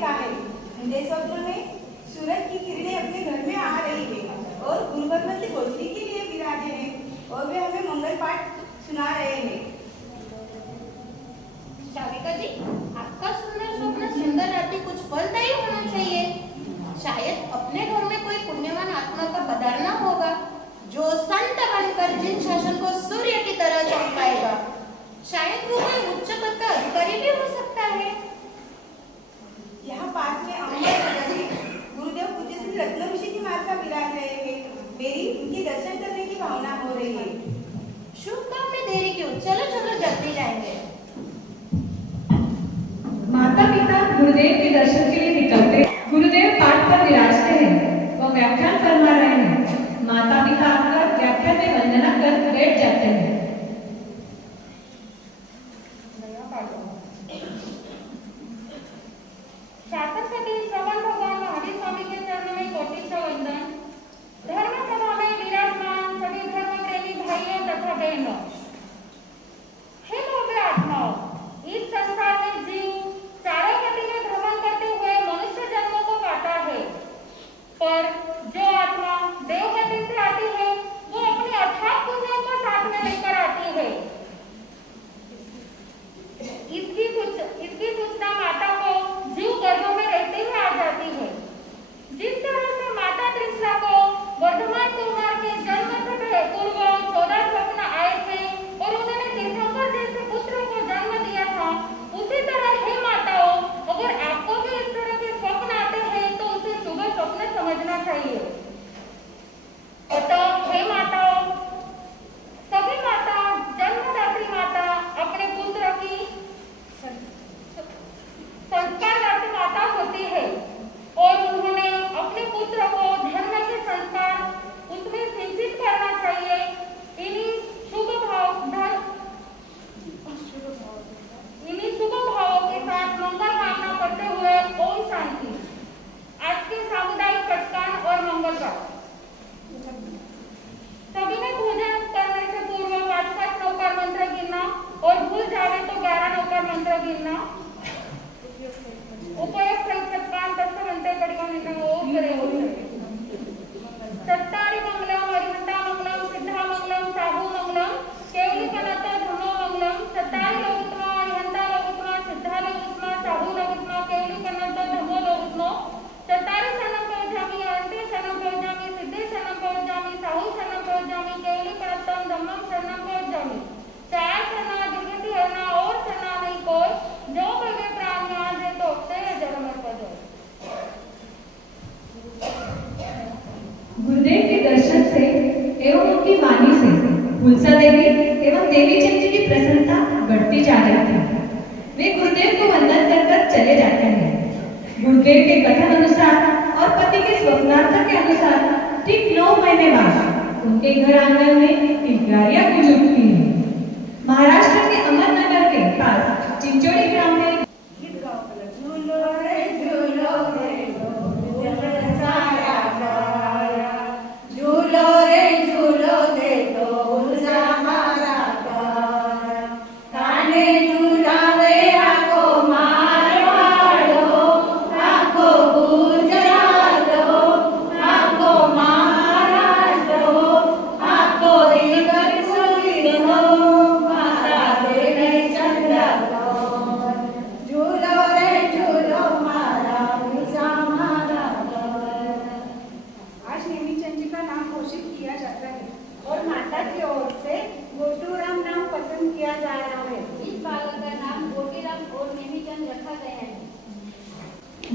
देखा है। मुझे स्वप्न में सूरज की किरणें अपने घर में आ रही है और गुरु भगवती गोचरी के लिए विराजे हैं और वे हमें मंगल पाठ सुना रहे हैं। शाविका जी, आपका सुंदर स्वप्न सुंदर रात्रि कुछ फलदायी होना चाहिए। शायद अपने घर में कोई पुण्यवान आत्मा का पधारना होगा जो संत बनकर जिन शासन को सूर्य की तरह चमकाएगा। शायद वो कोई उच्च पद का अधिकारी भी हो सकता है। यहाँ पास में अमर गुरुदेव पूज्य श्री रत्न ऋषि की माता विराज रहे हैं। मेरी उनके दर्शन करने की भावना हो रही है। शुभ काम में देरी क्यों, चलो चलो जल्दी जाएंगे। माता पिता गुरुदेव के दर्शन के लिए निकलते। गुरुदेव पाठ पर विराजते हैं, वो व्याख्यान फरमा रहे हैं। माता पिता आकर व्याख्यान में वंदना कर बैठ जाते हैं। शासन सती श्रवण भगवान महावीर स्वामी के चरणों में कोटि वंदन। धर्म सभा में विराजमान सभी धर्म प्रेमी भाइयों तथा बहनों, हे भव्य आत्माओं, इस संसार में जीव चारों गति में भ्रमण करते हुए मनुष्य जन्मों को पाता है, पर जो आत्मा देवगति से आती है वो अपनी अथाक पुण्यों को साथ में लेकर आती है। इसकी सूचना माता को जीव गर्भों में रहते हुए आ जाती है। जिस तरह से माता त्रिशा को वर्धमान कुमार के जन्म से पूर्व 14 स्वप्न आए थे और उन्होंने तीर्थंकर जैसे पुत्र को जन्म दिया था, उसी तरह हे माताओं, अगर आपको भी इस तरह के स्वप्न आते हैं तो उसे शुभ स्वप्न समझना चाहिए। अतः हे माताओं, सभी माता जन्मदात्री माता अपने पुत्र की संस्कारदात्री माता होती है और उन्होंने अपने पुत्र को धर्म के संस्कार उसमें सिंचित करना चाहिए। इन्हीं शुभ भावों के साथ मंगल कामना करते हुए ओम शांति। आज के सामुदायिक प्रस्थान और मंगल पाठ। सभी ने भोजन करने से पूर्व 5-5 नौकार मंत्र गिनना और भूल जावे तो 11 नौकार मंत्र गिनना। उपयोग संस्कृतकान तत्व मंत्र कड़ियों ओम करे सत्तारी मंगलम हरिहंता मंगलम सिद्धा मंगलम साहू मंगलम केवली कनता धर्मो मंगलम सत्तारी लोगुत्मा हरिहंता लोगुत्मा सिद्धा लोगुत्मा साहू लोगुत्मा केवली कनता धर्मो लोगुत्मा सत्तारी शरणम प्रवज्जामि अंते शरणम प्रवज्जामि सिद्धि शरणम प्रवज्जामि साहू शरणम प्रवज्जामि केवली कनता धम्मम शरणम प्रवज्जामि। चार शरणा दुर्गति हरना और शरणा नहीं कोई, जो भगे प्राण मान है तो जन्म पद। गुरुदेव के दर्शन से एवं उनकी वाणी से हुलसा देवी एवं देवी चंद जी की प्रसन्नता बढ़ती जा रही थी। वे गुरुदेव को वंदन कर चले जाते हैं। गुरुदेव के कथन अनुसार और पति के स्वप्नार्थ के अनुसार ठीक 9 महीने बाद उनके घर आंगन में किलकारियां गूंज उठती हैं। महाराष्ट्र के अहमदनगर के पास चिंचोड़ी ग्राम में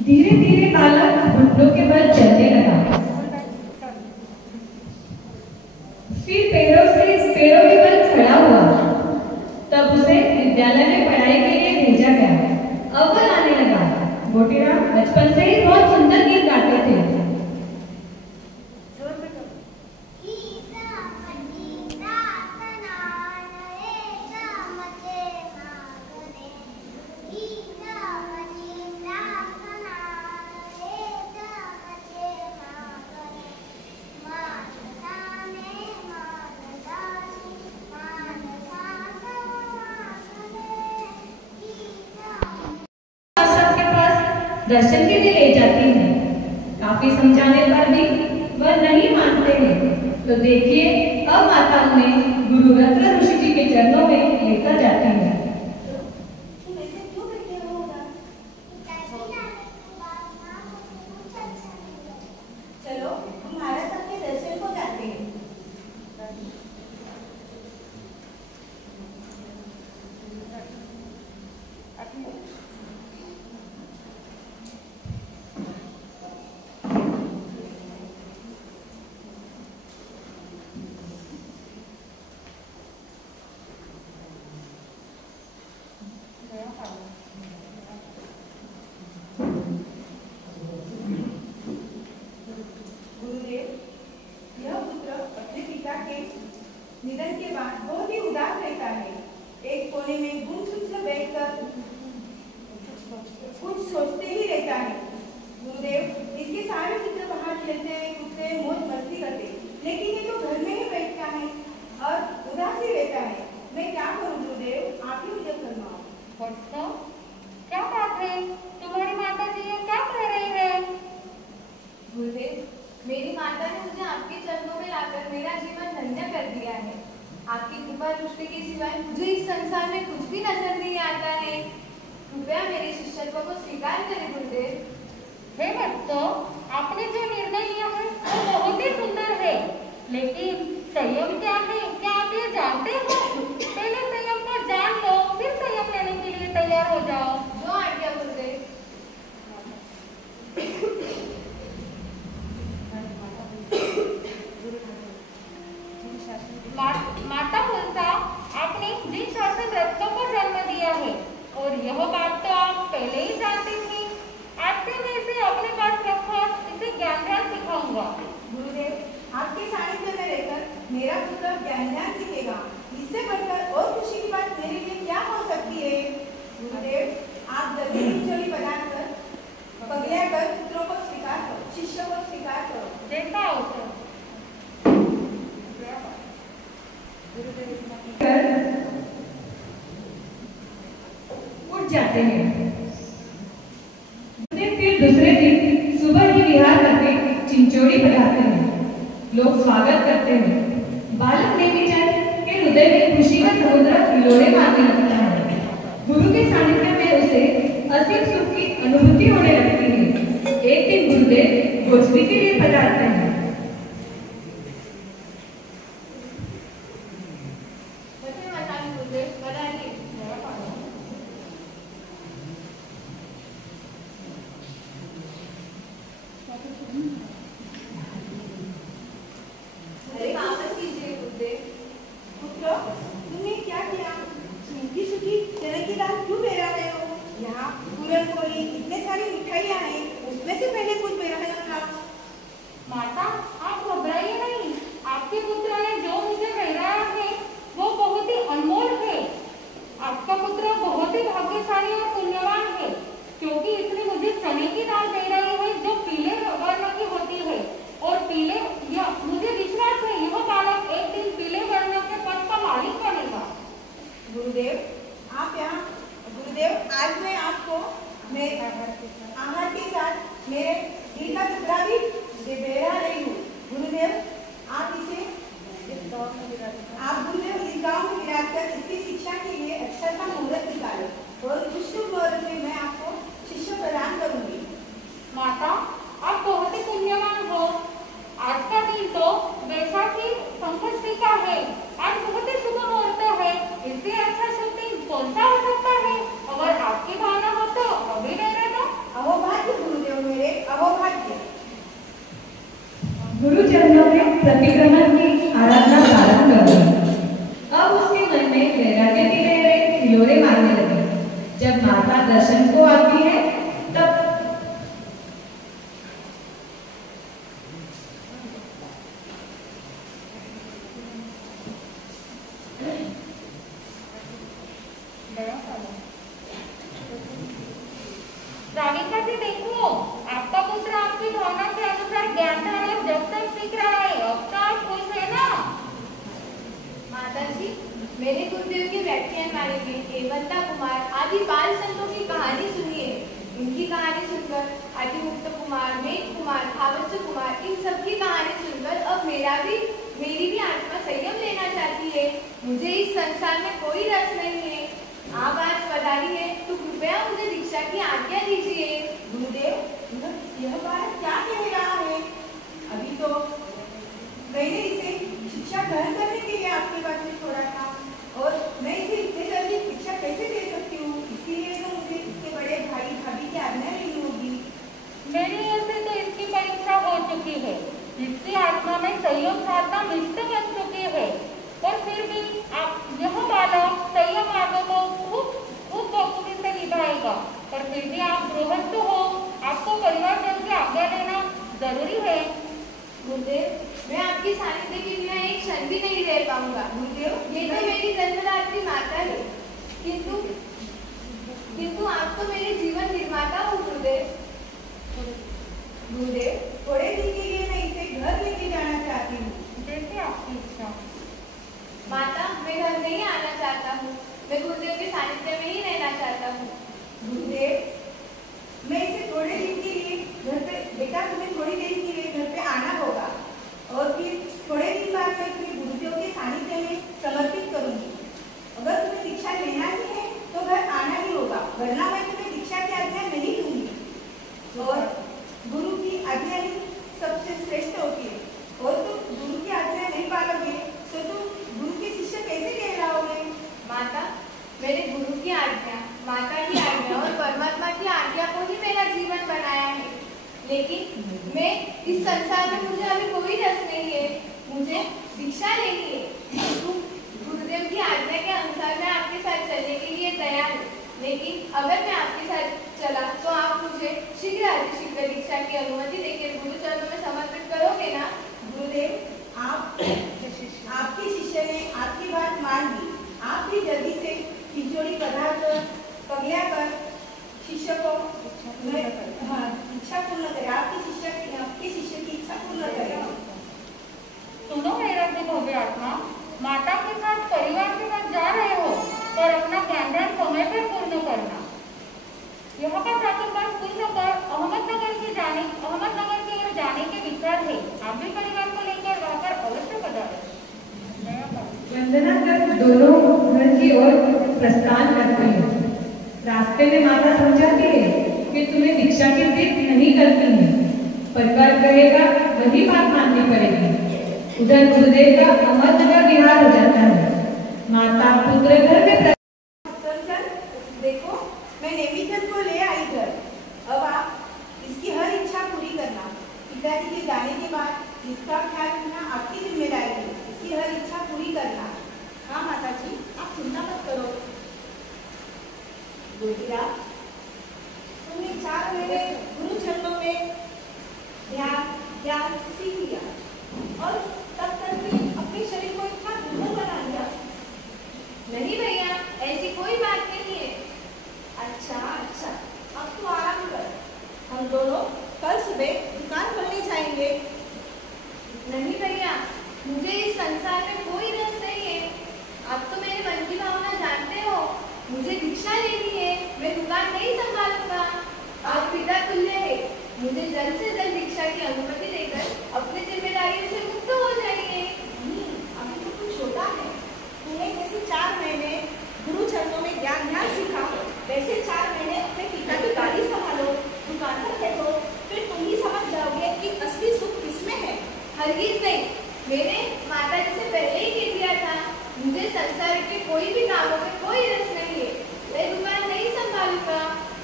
धीरे धीरे बालक घुटनों के बल चलने लगा। फिर पैरों के बल खड़ा हुआ। तब उसे विद्यालय में पढ़ाई के लिए भेजा गया। अव्वल आने लगा। मोतीराम बचपन से ही बहुत सुंदर गीत गाते थे। दर्शन के लिए ले जाती हैं। काफी समझाने पर भी वह नहीं मानते हैं। तो देखिए अब माता उन्हें गुरु रत्न ऋषि जी के चरणों में लेकर जाती हैं। तुम ऐसे क्यों बैठे हो उधर? चलो हम महाराज साहब के दर्शन को जाते हैं। गुरुदेव, यह पुत्र अपने पिता के निधन के बाद बहुत ही उदास रहता है। एक कोने में गुमसुम से बैठकर कुछ सोचते ही रहता है। गुरुदेव, इसके सारे मित्र बाहर खेलते कूदते मौज मस्ती करते, लेकिन ये तो घर में ही बैठता है और उदास ही रहता है। मैं क्या करूं गुरुदेव, आप ही मुझे फरमाओ। बच्चों, क्या बात है? तुम्हारी माता जी ये क्या कह रही है? गुरुदेव, मेरी माता ने मुझे आपके चरणों में लाकर मेरा जीवन धन्य कर दिया है। आपकी कृपा दृष्टि के सिवाय मुझे इस संसार में कुछ भी नजर नहीं आता है। कृपया मेरे शिष्यत्व को स्वीकार करें गुरुदेव। हे बच्चों, आपने जो निर्णय लिया है वो बहुत ही सुंदर है, लेकिन संयम क्या है क्या आप ये जानते हो? पहले संयम को जान लो, फिर संयम लेने के लिए तैयार हो जाओ। जो आज्ञा गुरुदेव। माता हुल्सा, आपने जिन शासन रत्नों को जन्म दिया है और यह बात तो आप पहले ही जानते थे। आज से मैं इसे अपने पास रखकर इसे ज्ञान ध्यान सिखाऊंगा। गुरुदेव, आपके सानिध्य में रहकर मेरा पुत्र ज्ञान ध्यान सीखेगा। इससे बढ़कर और खुशी की बात मेरे लिए क्या हो सकती है? गुरुदेव, आप जल्दी ही चोली बनाकर पगलिया कर पुत्रों को स्वीकार करो, शिष्यों को स्वीकार करो। जैसा अवसर। उठ जाते हैं। फिर दूसरे दिन सुबह ही विहार करके चिंचोड़ी बजाते हैं। लोग स्वागत करते हैं। बालक नेमीचंद के हृदय में खुशी का समुद्र हिलोरे मारने लगता है। गुरु के सानिध्य में उसे असीम सुख की अनुभूति होने लगती है। एक दिन गुरुदेव भोजपुरी के लिए पधारते हैं। पुत्र, तुमने क्या किया? सूखी सूखी चने की दाल क्यों बेरा रहे हो? यहाँ पूरन पोली इतने सारी मिठाइयाँ हैं, उसमें से पहले कुछ बेरा लेना। माता, आप घबराइए नहीं। आपके पुत्र ने जो मुझे कहराया है वो बहुत ही अनमोल है। आपका पुत्र बहुत ही भाग्यशाली और पुण्यवान है, क्योंकि इसने मुझे चने की दाल दे रही है जो पीले वर्ण की होती है। और पीले मुझे विश्वास है यह बालक एक दिन पीले वर्ण के पद का मालिक बनेगा। गुरुदेव, आज मैं आपको मेरे आहार के साथ मेरे घी का टुकड़ा भी बेरा रही हूँ। गुरुदेव, आप इस गांव में विराज कर इसकी शिक्षा के लिए अच्छा सा मुहूर्त निकालो और उस शुभ मुहूर्त में मैं आपको शिष्य प्रदान करूंगी। माता, आप बहुत ही पुण्यवान हो। आज का दिन तो वैशाखी संकष्टी का है। आज बहुत ही शुभ मुहूर्त है। इससे अच्छा शुभ दिन कौन सा हो सकता है? अगर आपकी भावना हो तो अभी ले दो। अहोभाग्य गुरुदेव मेरे, अहोभाग्य। गुरु चरणों में प्रतिक्रमण की आराधना प्रारंभ कर दी। अब उसके मन में वैराग्य की लहरें हिलोरे मारने लगी। जब माता दर्शन को आती है तब राधिका जी देखो, आपका पुत्र आपकी भावना के अनुसार ज्ञान ध्यान और जप तक सीख रहा है। अब तो आप खुश है ना? माता जी, मेरे गुरुदेव के व्याख्यान माले में केवलता कुमार आदि बाल संतों की कहानी सुनिए। इनकी कहानी सुनकर आदिमुक्त कुमार, मेघ कुमार, खावच्च कुमार, इन सबकी कहानी सुनकर अब मेरी भी आत्मा संयम लेना चाहती है। मुझे इस संसार में कोई रस नहीं है। आप आज पधारी है तो कृपया मुझे दीक्षा की आज्ञा दीजिए। गुरुदेव, यह बात क्या कह रहा है? अभी तो मैंने इसे शिक्षा ग्रहण करने के लिए आपके पास में छोड़ा था, और मैं इसे इतने जल्दी शिक्षा कैसे दे सकती हूँ? इसीलिए तो मुझे इसके बड़े भाई भाभी की आज्ञा लेनी होगी। मेरी ओर से तो इसकी परीक्षा हो चुकी है। इसकी आत्मा में संयम साधना मिष्ट बन चुकी है, और फिर भी यह बालक संयम मार्ग को खूब बखूबी से निभाएगा। पर फिर भी आप गृहस्थ हो, आपको परिवार जन की आज्ञा लेना जरूरी है। गुरुदेव, मैं आपकी सानिध्य के बिना एक क्षण भी नहीं रह पाऊंगा। गुरुदेव, ये तो मेरी जन्मदात्री माता है, किंतु आप तो मेरे जीवन निर्माता हो। गुरुदेव, थोड़े दिन के लिए मैं इसे घर लेके जाना चाहती हूँ। जैसे आपकी इच्छा। माता, मैं घर नहीं आना चाहता हूँ। मैं गुरुदेव के सानिध्य में ही रहना चाहता हूँ। गुरुदेव, मैं इसे थोड़े दिन के लिए घर पे, बेटा तुम्हें थोड़ी देर के लिए घर पे आना होगा, और फिर थोड़े दिन बाद मैं तुम्हें गुरुदेव के सानिध्य में समर्पित करूंगी। अगर तुम्हें दीक्षा लेना ही है तो घर आना ही होगा, वरना मैं तुम्हें दीक्षा की आज्ञा नहीं दूंगी। और गुरु की आज्ञा ही सबसे श्रेष्ठ होती है, और तुम गुरु की आज्ञा नहीं पालोगे तो तुम गुरु के शिष्य कैसे कहलाओगे? माता, मेरे गुरु की आज्ञा, माता की आज्ञा और परमात्मा की आज्ञा को ही मेरा जीवन बनाया है। लेकिन मैं इस संसार में, मुझे अभी कोई रस नहीं है। मुझे दीक्षा लेनी है। गुरुदेव की आज्ञा के अनुसार मैं आपके साथ चलने के लिए तैयार हूँ, लेकिन अगर मैं आपके साथ चला तो आप मुझे शीघ्र दीक्षा की अनुमति देकर गुरु चरणों में समर्पित करोगे ना? गुरुदेव, आपके शिष्य ने आपकी बात मान ली। आप भी जल्दी से खिचड़ी पगलिया कर शिष्य को इच्छा पूर्ण करें। आपके शिष्य की इच्छा पूर्ण करें। सुनो मेरा भव्य आत्मा, माता के साथ परिवार के साथ जा रहे हो, पर अपना ज्ञान समय पर पूर्ण करना। यहाँ का चातुर्मास पूर्ण कर अहमदनगर की ओर जाने के विचार है। आप भी परिवार को लेकर वहाँ पर अवश्य पधारें। वंदना कर दोनों घर की ओर प्रस्थान करते हैं। रास्ते में माता समझाती है कि तुम्हें दीक्षा की जिद नहीं करनी है, परिवार कहेगा वही बात माननी पड़ेगी। उधर गुरुदेव का अहमदनगर विहार हो जाता है। माता पुत्र घर में देखो, मैं नेमीचंद को ले आई घर। अब आप इसकी हर इच्छा पूरी करना। पिताजी के जाने के बाद इसका ख्याल रखना आपकी जिम्मेदारी है। इसकी हर इच्छा पूरी करना। हाँ माता जी, आप चिंता मत करो। गोविंदा, तुमने 4 महीने गुरु चरणों में ध्यान सीख लिया, और तब तक भी अपने शरीर को इतना दुर्बल बना लिया। नहीं भैया, ऐसी कोई बात नहीं है। अच्छा, अब तो आराम कर। हम दोनों कल सुबह दुकान खोलने जाएंगे। नहीं भैया, मुझे इस संसार में कोई रस नहीं है। आप तो मेरे मन की भावना जानते हो। मुझे दीक्षा लेनी है। मैं दुकान नहीं संभालूंगा। आप पिता तुल्य है। मुझे जल्द से जल्द दीक्षा की अनुमति देकर अपनी जिम्मेदारियों से मुक्त हो जाइए। अभी तो कुछ छोटा है। तुम्हें जैसे 4 महीने गुरु चरणों में ज्ञान सीखा, वैसे 4 महीने अपने पिता की गाड़ी संभालो, दुकान पर बैठो, फिर तुम ही समझ जाओगे कि असली सुख किसमें है। हरगिज नहीं। मैंने माता जी से पहले ही कह दिया था, मुझे संसार के कोई भी कामों में कोई रस नहीं है। मैं दुकान नहीं संभालूंगा।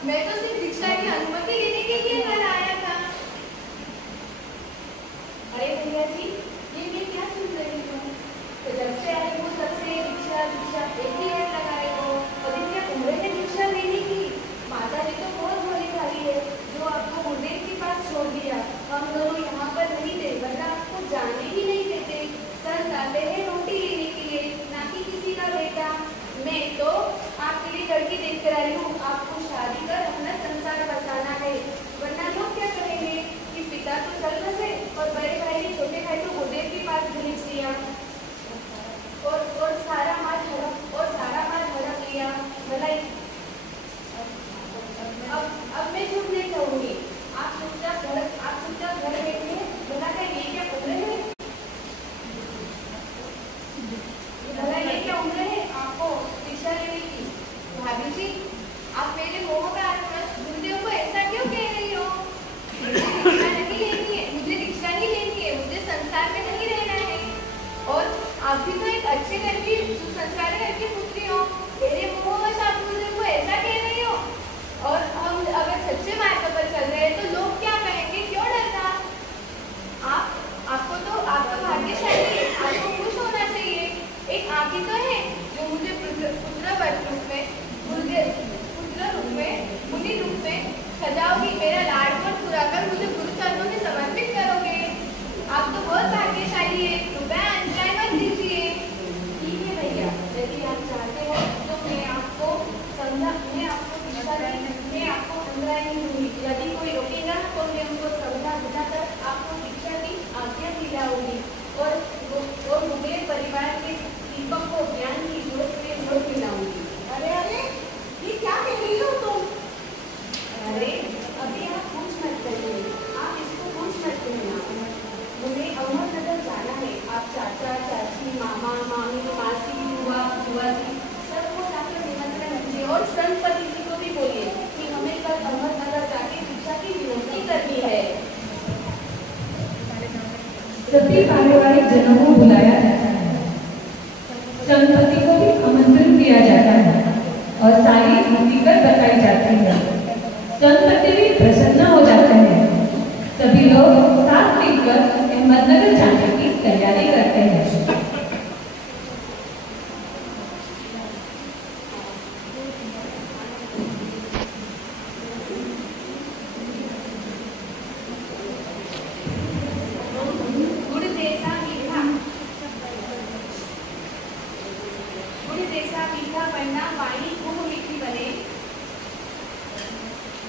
मैं तो सिर्फ दीक्षा की अनुमति लेने के लिए घर आया था। अरे भैया जी, ये मैं क्या सुन रही हूँ? तो जब से आए वो तब से दीक्षा एक ही है लगाए हो। अभी क्या उम्र है दीक्षा लेने की? माता जी तो बहुत भोली भाली है, जो आपको गुरुदेव के पास छोड़ दिया। हम दोनों यहाँ पर नहीं थे, वरना आपको जाने ही नहीं देते। सर जाते हैं रोटी लेने के लिए, ना कि किसी का बेटा। मैं तो आपके लिए लड़की देख कर आई हूँ। आपको शादी कर अपना संसार बसाना है, वरना लोग क्या कहेंगे कि पिता तो चल बसे और बड़े भाई ने छोटे भाई को गुरुदेव के पास भेज दिया, और सारा माल झड़प लिया। भलाई अब मैं आप ही तो हैं जो मुझे पुत्रवत रूप में, पुत्र रूप में, मुनि रूप में सजाओगी, मेरा लाडकोट पूरा कर मुझे गुरु चरणों में समर्पित करोगे। आप तो बहुत भाग्यशाली है, कृपया अनजान मत दीजिए। ठीक है भैया, यदि आप चाहते हो तो मैं आपको अंदर नहीं दूंगी। यदि कोई रोकेगा तो मैं उनको समझा बुझाकर आपको शिक्षा की आज्ञा दिलाऊंगी और मुझे परिवार के दीपक को ज्ञान की जोत में जोत दिलाऊंगी। अरे ये क्या कह रही हो तुम? अरे अभी आप पूछ मत करिए, आप इसको पूछ मत करना। मुझे अहमदनगर जाना है। आप चाचा चाची, मामा मामी, मासी, बुआ जी सबको जाकर निमंत्रण दीजिए और संत पति जी को भी बोलिए कि हमें कल अहमदनगर जाके शिक्षा की विनती करनी है। सभी पारिवारिक जनों को बुलाया जाता है, संपत्ति को भी आमंत्रित किया जाता है और सारी हकीकत बताई जाती है। संपत्ति भी प्रसन्न हो जाते हैं। सभी लोग साथ मिलकर अहमदनगर जाने की तैयारी करते हैं।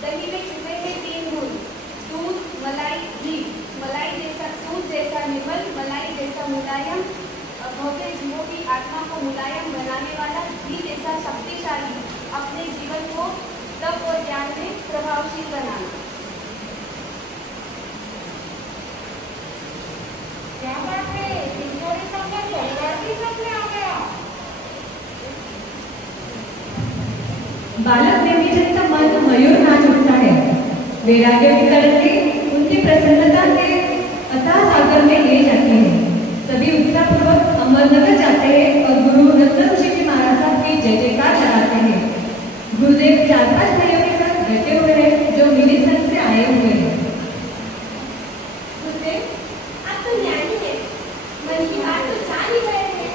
दही में चुने हैं 3 गुण, दूध, मलाई, घी। मलाई जैसा दूध जैसा निर्मल, मलाई जैसा मुलायम, भव्य जीवों की आत्मा को मुलायम बनाने वाला, घी जैसा शक्तिशाली, अपने जीवन को तप और ज्ञान में प्रभावशील बनाना। क्या बात है, सिंचोरी संगम परिवार भी सामने आ गया। बालक देवी जन का मन मयूर नाच उठता है। वैराग्य विकरण के उनकी प्रसन्नता के अथाह सागर में ले जाते हैं। सभी उत्साहपूर्वक अहमदनगर जाते हैं और गुरु रत्न ऋषि की महाराज साहब की जय जयकार लगाते हैं। गुरुदेव 4-5 भाइयों के साथ बैठे हुए हैं जो मिली संघ से आए हुए हैं। गुरुदेव, आप तो ज्ञानी हैं, मन की बात तो जान ही गए हैं।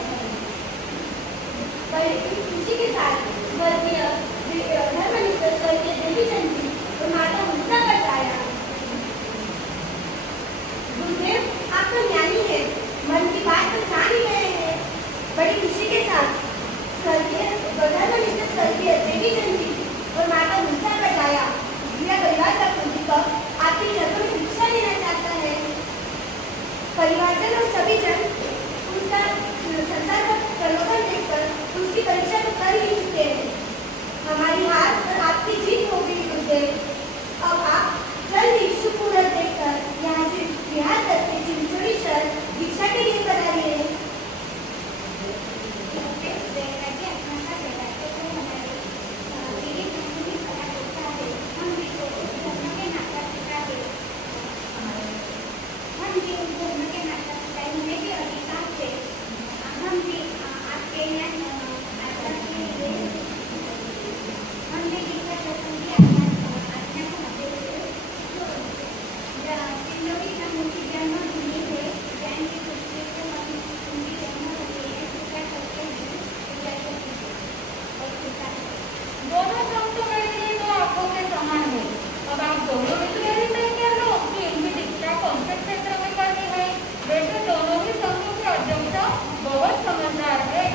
पर खुशी के साथ स्वर्गीय धर्मनिष्ठ स्वर्गीय देवी चंद जी और माता मुद्दा बताया। गुरुदेव, आप तो ज्ञानी हैं, मन की बात तो जान ही गए हैं। बड़ी खुशी के साथ स्वर्गीय धर्मनिष्ठ स्वर्गीय देवी चंद जी और माता मुद्दा बताया। मेरा परिवार का दीपक आपके चरणों में भिक्षा लेना चाहता है। परिवारजन और सभी जन उसका संसार का प्रलोभन देखकर उसकी परीक्षा तो कर ही चुके हैं। हमारी हार और आपकी जीत हो गई गुरुदेव। अब आप जल्द ही शुभ मुहूर्त देखकर यहाँ से बिहार तक के चिंचोड़ी शहर दीक्षा के लिए पधारिए। दोनों संघ तो मेरे लिए दो आंखों के समान है। अब आप दोनों मिलकर ही तय कर लो कि इनकी दीक्षा कौन से क्षेत्र में करनी है। वैसे दोनों ही संघों के अध्यक्ष बहुत समझदार है।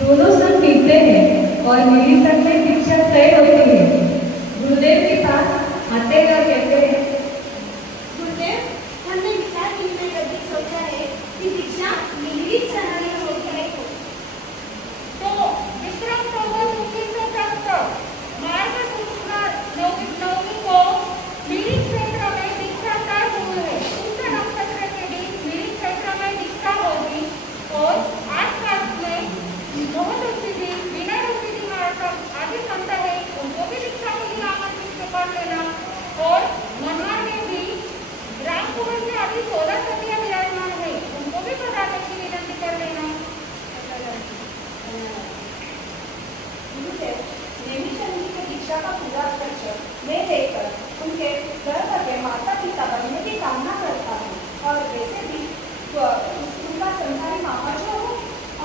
दोनों संघ मिलते हैं और मिली संघ में दीक्षा तय होती है। गुरुदेव के पास आते हुए कहते हैं, गुरुदेव, हमने विचार विनिमय करके सोचा है कि दीक्षा मिली शहर में हो जाए तो विक्रम संवत 1973 मार्च 9 को मिली क्षेत्र में दीक्षा तय हुई है। उस नक्षत्र के दिन मिली क्षेत्र में दीक्षा होगी और 8 मार्च में बहुत ऋषि जी, विनय ऋषि जी महाराज आदि संत है, उनको भी दीक्षा के लिए आमंत्रित कर लेना। और मनवार में भी ग्राम कुमार के आदि 16 सतिया विराजमान है, उनको भी पधारने की विनती कर लेना। गुरुदेव, देवी चंद जी की दीक्षा का पूरा खर्च मैं लेकर उनके गर्भ के माता पिता बनने की कामना करता हूँ और वैसे भी उनका संसारी मामा जो हो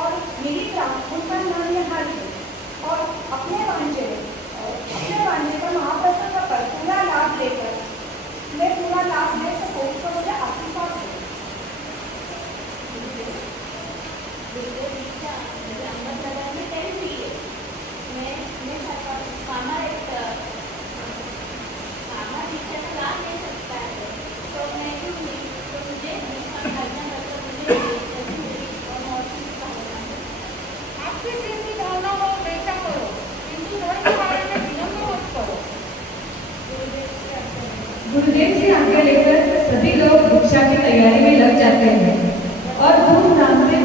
और मेरी मीरा उनका नाम यहाँ ले और अपने वांझे पर महाप्रसाद का पूरा लाभ लेकर मैं पूरा लाभ ले सकूं तो मुझे आपकी बात है। आपकी जैसी भावना हो वैसा करो, किंतु धर्म के बारे में विनम्र मत करो। गुरुदेव से आज्ञा लेकर सभी लोग दीक्षा की तैयारी में लग जाते हैं और धूमधाम से